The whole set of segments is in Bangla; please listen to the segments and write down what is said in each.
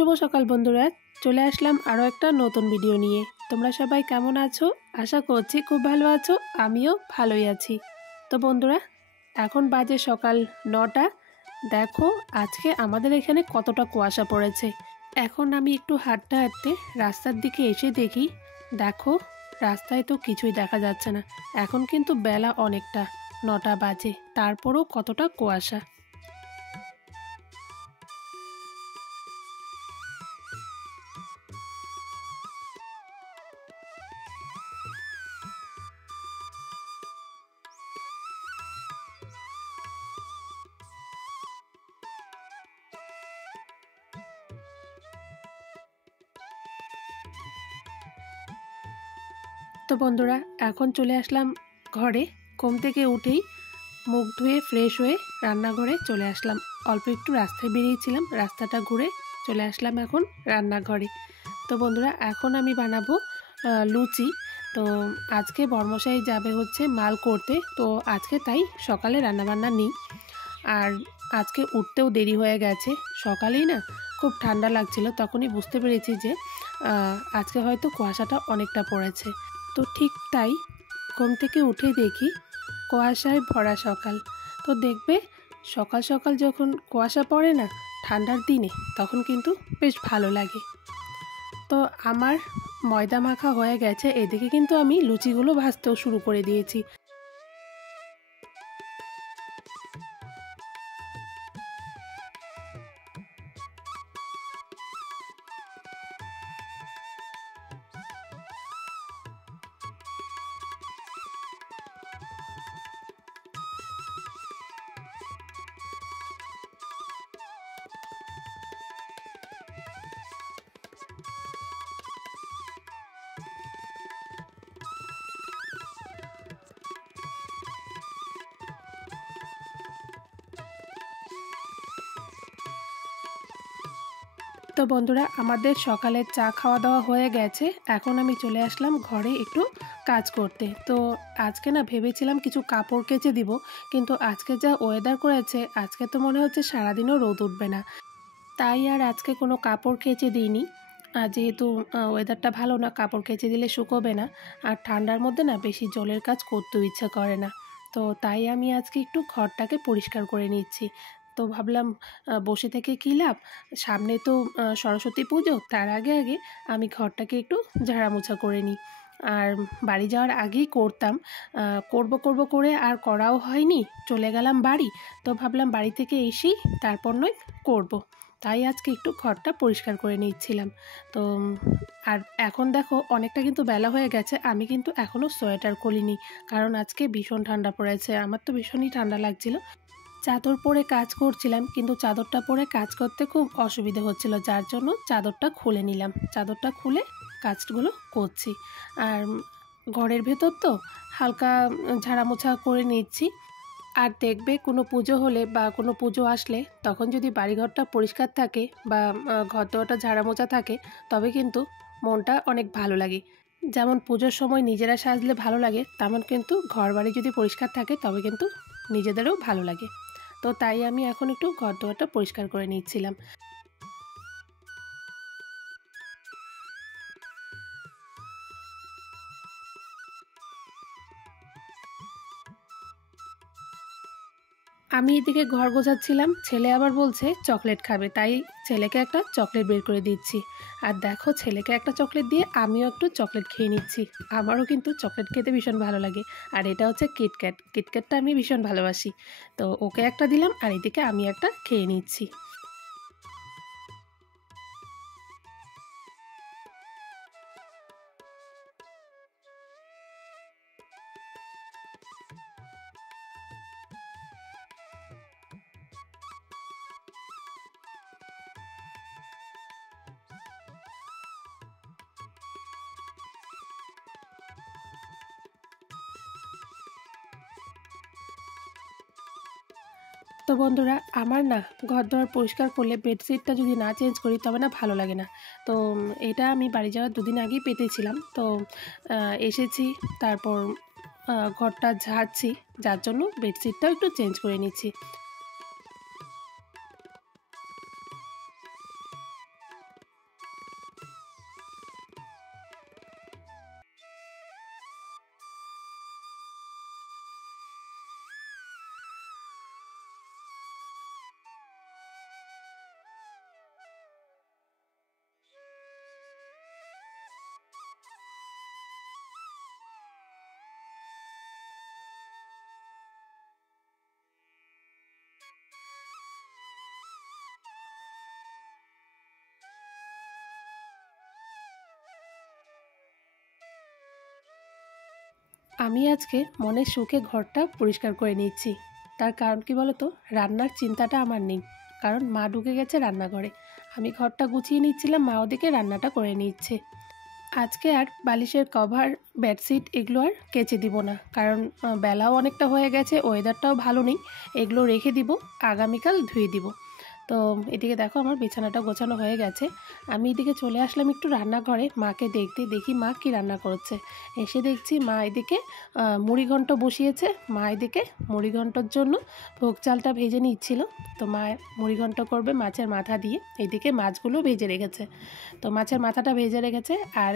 শুভ সকাল বন্ধুরা, চলে আসলাম আরও একটা নতুন ভিডিও নিয়ে। তোমরা সবাই কেমন আছো? আশা করছি খুব ভালো আছো, আমিও ভালোই আছি। তো বন্ধুরা, এখন বাজে সকাল 9টা। দেখো আজকে আমাদের এখানে কতটা কুয়াশা পড়েছে। এখন আমি একটু হাঁটতে হাঁটতে রাস্তার দিকে এসে দেখি, দেখো রাস্তায় তো কিছুই দেখা যাচ্ছে না। এখন কিন্তু বেলা অনেকটা, 9টা বাজে, তারপরেও কতটা কুয়াশা। তো বন্ধুরা, এখন চলে আসলাম ঘরে। ঘুম থেকে উঠেই মুখ ধুয়ে ফ্রেশ হয়ে রান্নাঘরে চলে আসলাম। অল্প একটু রাস্তায় বেরিয়েছিলাম, রাস্তাটা ঘুরে চলে আসলাম এখন রান্নাঘরে। তো বন্ধুরা, এখন আমি বানাবো লুচি। তো আজকে বর্মশাই যাবে হচ্ছে মাল করতে, তো আজকে তাই সকালে রান্নাবান্না নেই। আর আজকে উঠতেও দেরি হয়ে গেছে। সকালেই না খুব ঠান্ডা লাগছিল, তখনই বুঝতে পেরেছি যে আজকে হয়তো কুয়াশাটা অনেকটা পড়েছে। তো ঠিক তাই, ঘুম থেকে উঠে দেখি কুয়াশায় ভরা সকাল। তো দেখবে সকাল সকাল যখন কুয়াশা পড়ে না ঠান্ডার দিনে, তখন কিন্তু বেশ ভালো লাগে। তো আমার ময়দা মাখা হয়ে গেছে, এদিকে কিন্তু আমি লুচিগুলো ভাজতেও শুরু করে দিয়েছি। তো বন্ধুরা, আমাদের সকালের চা খাওয়া দাওয়া হয়ে গেছে। এখন আমি চলে আসলাম ঘরে একটু কাজ করতে। তো আজকে না ভেবেছিলাম কিছু কাপড় কেচে দিব, কিন্তু আজকে যা ওয়েদার করেছে, আজকে তো মনে হচ্ছে সারাদিনও রোদ উঠবে না। তাই আর আজকে কোনো কাপড় কেচে দিইনি। যেহেতু ওয়েদারটা ভালো না, কাপড় কেচে দিলে শুকোবে না। আর ঠান্ডার মধ্যে না বেশি জলের কাজ করতেও ইচ্ছা করে না। তো তাই আমি আজকে একটু ঘরটাকে পরিষ্কার করে নিচ্ছি। তো ভাবলাম বসে থেকে কী লাভ, সামনে তো সরস্বতী পুজো, তার আগে আগে আমি ঘরটাকে একটু ঝাড়ামোছা করে নিই। আর বাড়ি যাওয়ার আগেই করতাম, করব করে আর করাও হয়নি, চলে গেলাম বাড়ি। তো ভাবলাম বাড়ি থেকে এসেই তারপর নয় করব। তাই আজকে একটু ঘরটা পরিষ্কার করে নিচ্ছিলাম। তো আর এখন দেখো অনেকটা কিন্তু বেলা হয়ে গেছে, আমি কিন্তু এখনও সোয়েটার খুলিনি, কারণ আজকে ভীষণ ঠান্ডা পড়েছে। আমার তো ভীষণই ঠান্ডা লাগছিল। চাদর পরে কাজ করছিলাম, কিন্তু চাদরটা পরে কাজ করতে খুব অসুবিধে হচ্ছিল, যার জন্য চাদরটা খুলে নিলাম। চাদরটা খুলে কাজগুলো করছি। আর ঘরের ভেতর তো হালকা ঝাড়ামোছা করে নিচ্ছি। আর দেখবে কোনো পুজো হলে বা কোনো পুজো আসলে, তখন যদি বাড়িঘরটা পরিষ্কার থাকে বা ঘর দোরটা ঝাড়ামোছা থাকে, তবে কিন্তু মনটা অনেক ভালো লাগে। যেমন পুজোর সময় নিজেরা সাজলে ভালো লাগে, তেমন কিন্তু ঘর বাড়ি যদি পরিষ্কার থাকে তবে কিন্তু নিজেদেরও ভালো লাগে। তো তাই আমি এখন একটু ঘর দোরটা পরিষ্কার করে নিচ্ছিলাম। আমি এদিকে ঘর গোছাচ্ছিলাম, ছেলে আবার বলছে চকলেট খাবে, তাই ছেলেকে একটা চকলেট বের করে দিচ্ছি। আর দেখো ছেলেকে একটা চকলেট দিয়ে আমিও একটু চকলেট খেয়ে নিচ্ছি। আমারও কিন্তু চকলেট খেতে ভীষণ ভালো লাগে। আর এটা হচ্ছে কিটক্যাট, কিটক্যাটটা আমি ভীষণ ভালোবাসি। তো ওকে একটা দিলাম, আর এদিকে আমি একটা খেয়ে নিচ্ছি। তো বন্ধুরা, আমার না ঘর দোর পরিষ্কার করলে বেডশিটটা যদি না চেঞ্জ করি তবে না ভালো লাগে না। তো এটা আমি বাড়ি যাওয়ার 2 দিন আগেই পেতেছিলাম। তো এসেছি, তারপর ঘরটা ঝাড়ছি, যার জন্য বেডশিটটাও একটু চেঞ্জ করে নিচ্ছি। আমি আজকে মনের সুখে ঘরটা পরিষ্কার করে নিচ্ছি। তার কারণ কি বলো তো, রান্নার চিন্তাটা আমার নেই, কারণ মা ঢুকে গেছে রান্নাঘরে। আমি ঘরটা গুছিয়ে নিচ্ছিলাম, মা ওদিকে রান্নাটা করে নিচ্ছে। আজকে আর বালিশের কভার, বেডশিট এগুলো আর কেচে দিব না, কারণ বেলাও অনেকটা হয়ে গেছে, ওয়েদারটাও ভালো নেই। এগুলো রেখে দিব, আগামীকাল ধুয়ে দিব। তো এদিকে দেখো আমার বিছানাটা গোছানো হয়ে গেছে। আমি এদিকে চলে আসলাম একটু রান্নাঘরে মাকে দেখতে, দেখি মা কি রান্না করছে। এসে দেখছি মা এদিকে মুড়িঘণ্ট বসিয়েছে। মা এদিকে মুড়িঘণ্টর জন্য ভোগ চালটা ভেজে নিচ্ছিল। তো মা মুড়িঘণ্ট করবে মাছের মাথা দিয়ে, এদিকে মাছগুলো ভেজে রেখেছে। তো মাছের মাথাটা ভেজে রেখেছে, আর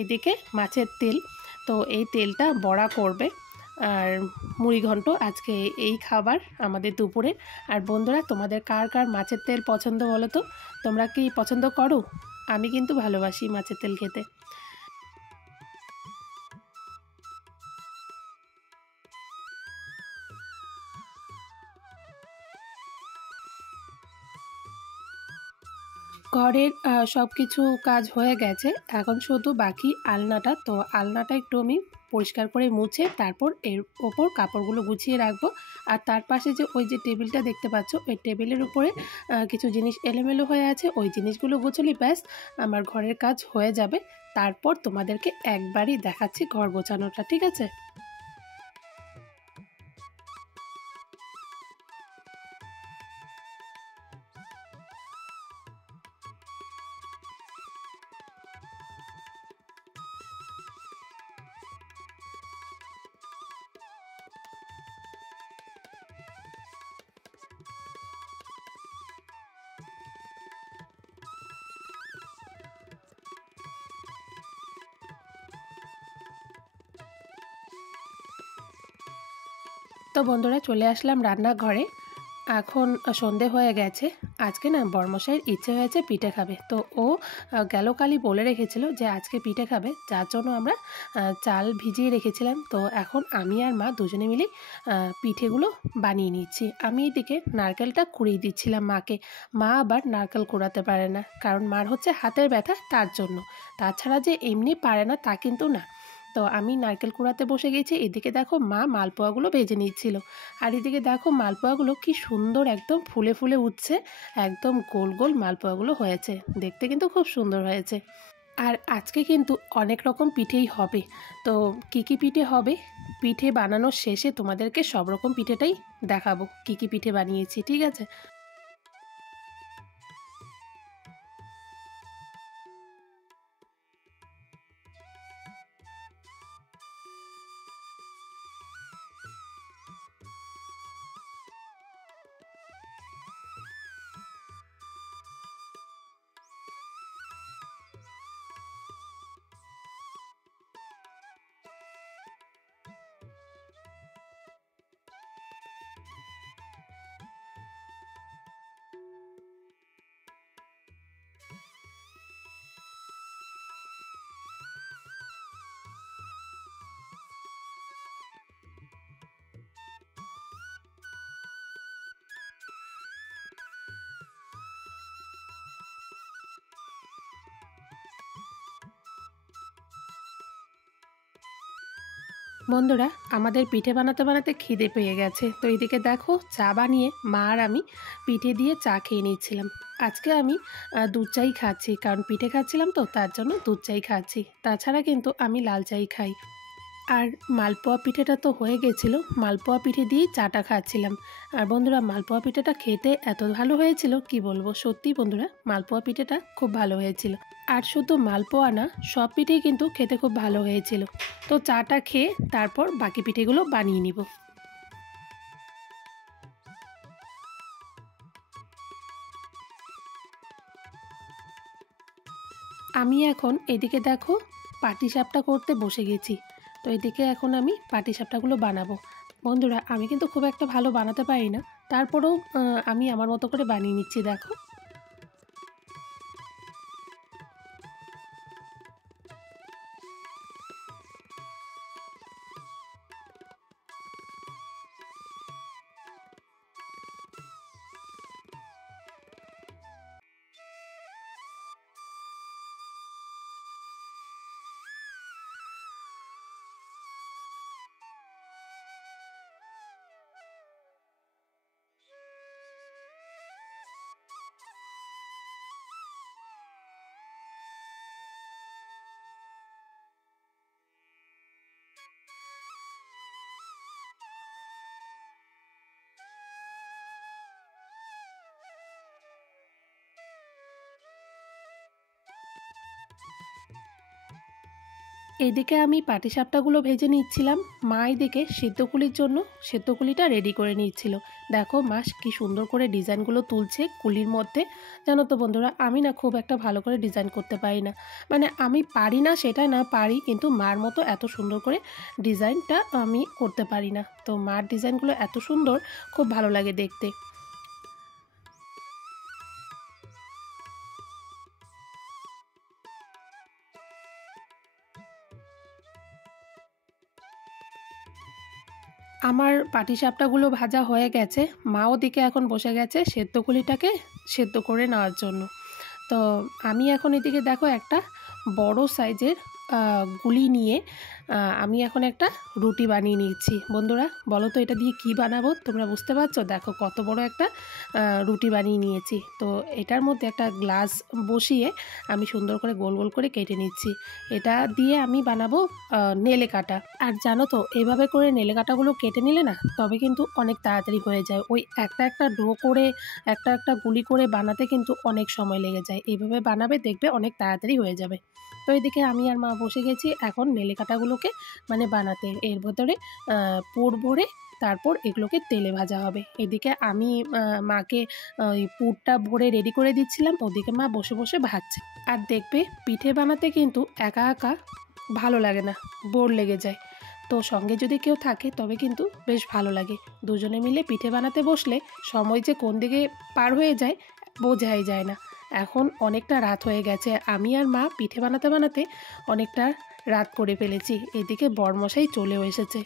এদিকে মাছের তেল, তো এই তেলটা বড়া করবে। আর মুড়িঘণ্ট আজকে এই খাবার আমাদের দুপুরে। আর বন্ধুরা, তোমাদের কার কার মাছের তেল পছন্দ বলো তো? তোমরা কি পছন্দ করো? আমি কিন্তু ভালোবাসি মাছের তেল খেতে। ঘরের সব কিছু কাজ হয়ে গেছে, এখন শুধু বাকি আলনাটা। তো আলনাটা একটু আমি পরিষ্কার করে মুছে তারপর এর ওপর কাপড়গুলো গুছিয়ে রাখবো। আর তার পাশে যে ওই যে টেবিলটা দেখতে পাচ্ছ, ওই টেবিলের উপরে কিছু জিনিস এলোমেলো হয়ে আছে, ওই জিনিসগুলো গুছলি ব্যাস আমার ঘরের কাজ হয়ে যাবে। তারপর তোমাদেরকে একবারই দেখাচ্ছি ঘর গোছানোটা, ঠিক আছে? তো বন্ধুরা, চলে আসলাম রান্নাঘরে। এখন সন্ধে হয়ে গেছে। আজকে না বর্মশাইয়ের ইচ্ছে হয়েছে পিঠে খাবে। তো ও গেল কালই বলে রেখেছিল যে আজকে পিঠে খাবে, যার জন্য আমরা চাল ভিজিয়ে রেখেছিলাম। তো এখন আমি আর মা দুজনে মিলে পিঠেগুলো বানিয়ে নিচ্ছি। আমি এদিকে নারকেলটা কুড়িয়ে দিচ্ছিলাম মাকে। মা আবার নারকেল কুড়াতে পারে না, কারণ মার হচ্ছে হাতের ব্যথা, তার জন্য। তাছাড়া যে এমনি পারে না তা কিন্তু না। তো আমি নারকেল কুড়াতে বসে গেছি, এদিকে দেখো মা মালপোয়াগুলো ভেজে নিচ্ছিল। আর এদিকে দেখো মালপোয়াগুলো কি সুন্দর একদম ফুলে ফুলে উঠছে, একদম গোল গোল মালপোয়াগুলো হয়েছে, দেখতে কিন্তু খুব সুন্দর হয়েছে। আর আজকে কিন্তু অনেক রকম পিঠেই হবে। তো কী কী পিঠে হবে, পিঠে বানানোর শেষে তোমাদেরকে সব রকম পিঠেটাই দেখাবো, কী কী পিঠে বানিয়েছি, ঠিক আছে? বন্ধুরা, আমাদের পিঠে বানাতে বানাতে খিদে পেয়ে গেছে। তো এইদিকে দেখো চা বানিয়ে মা আর আমি পিঠে দিয়ে চা খেয়ে নিচ্ছিলাম। আজকে আমি দুধ চাই খাচ্ছি, কারণ পিঠে খাচ্ছিলাম তো তার জন্য দুধ চাই খাচ্ছি। তাছাড়া কিন্তু আমি লাল চাই খাই। আর মালপোয়া পিঠেটা তো হয়ে গেছিলো, মালপোয়া পিঠে দিয়েই চাটা খাচ্ছিলাম। আর বন্ধুরা, মালপোয়া পিঠেটা খেতে এত ভালো হয়েছিল কি বলবো, সত্যি বন্ধুরা মালপোয়া পিঠেটা খুব ভালো হয়েছিল। আর শুধু মালপোয়া না, সব পিঠেই কিন্তু খেতে খুব ভালো হয়েছিল। তো চাটা খেয়ে তারপর বাকি পিঠেগুলো বানিয়ে নিব। আমি এখন এদিকে দেখো পাটিসাপটা করতে বসে গেছি। তো এদিকে এখন আমি পাটিসাপটাগুলো বানাবো। বন্ধুরা, আমি কিন্তু খুব একটা ভালো বানাতে পারি না, তারপরেও আমি আমার মতো করে বানিয়ে নিচ্ছি দেখো। এদিকে আমি পাটিসাপটাগুলো ভেজে নিচ্ছিলাম, মা এদিকে সিদ্ধকুলির জন্য সিদ্ধকুলিটা রেডি করে নিচ্ছিল। দেখো মা কি সুন্দর করে ডিজাইনগুলো তুলছে কুলির মধ্যে। জানো তো বন্ধুরা, আমি না খুব একটা ভালো করে ডিজাইন করতে পারি না, মানে আমি পারি না সেটা না, পারি কিন্তু মার মতো এত সুন্দর করে ডিজাইনটা আমি করতে পারি না। তো মার ডিজাইনগুলো এত সুন্দর, খুব ভালো লাগে দেখতে। আমার পাটিসাপটাগুলো ভাজা হয়ে গেছে, মা ওদিকে এখন বসে গেছে সেদ্ধকুলিটাকে সেদ্ধ করে নেওয়ার জন্য। তো আমি এখন এদিকে দেখো একটা বড় সাইজের গুলি নিয়ে আমি এখন একটা রুটি বানিয়ে নিচ্ছি। বন্ধুরা বলো তো এটা দিয়ে কি বানাবো, তোমরা বুঝতে পারছো? দেখো কত বড় একটা রুটি বানিয়ে নিয়েছি। তো এটার মধ্যে একটা গ্লাস বসিয়ে আমি সুন্দর করে গোল গোল করে কেটে নিচ্ছি। এটা দিয়ে আমি বানাবো নেলে কাটা। আর জানো তো এইভাবে করে নেলে কাটাগুলো কেটে নিলে না তবে কিন্তু অনেক তাড়াতাড়ি হয়ে যায়। ওই একটা একটা ডো করে একটা একটা গুলি করে বানাতে কিন্তু অনেক সময় লেগে যায়। এইভাবে বানাবে দেখবে অনেক তাড়াতাড়ি হয়ে যাবে। তো এদিকে আমি আর মা বসে গেছি এখন নেলে কাটাগুলোকে মানে বানাতে। এর ভেতরে পুর ভরে তারপর এগুলোকে তেলে ভাজা হবে। এদিকে আমি মাকে ওই পুরটা ভরে রেডি করে দিচ্ছিলাম, ওদিকে মা বসে বসে ভাজছে। আর দেখবে পিঠে বানাতে কিন্তু একা একা ভালো লাগে না, বোর লেগে যায়। তো সঙ্গে যদি কেউ থাকে তবে কিন্তু বেশ ভালো লাগে। দুজনে মিলে পিঠে বানাতে বসলে সময় যে কোন দিকে পার হয়ে যায় বোঝাই যায় না। এখন অনেকটা রাত হয়ে গেছে, আমি আর মা পিঠে বানাতে বানাতে অনেকটা রাত করে ফেলেছি। এদিকে বরমশাই চলেও এসেছে।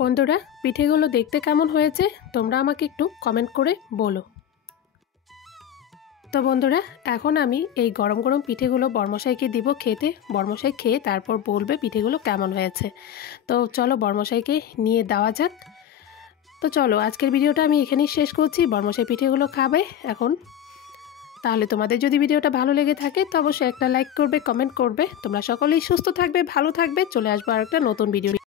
বন্ধুরা পিঠেগুলো দেখতে কেমন হয়েছে তোমরা আমাকে একটু কমেন্ট করে বলো। তো বন্ধুরা এখন আমি এই গরম গরম পিঠেগুলো বরমশাইকে দিব খেতে। বরমশাই খেয়ে তারপর বলবে পিঠেগুলো কেমন হয়েছে। তো চলো বরমশাইকে নিয়ে দেওয়া যাক। তো চলো আজকের ভিডিওটা আমি এখানেই শেষ করছি। বরমশাই পিঠেগুলো খাবে এখন। তাহলে তোমাদের যদি ভিডিওটা ভালো লেগে থাকে তো অবশ্যই একটা লাইক করবে, কমেন্ট করবে। তোমরা সকলেই সুস্থ থাকবে, ভালো থাকবে। চলে আসবো আর একটা নতুন ভিডিও।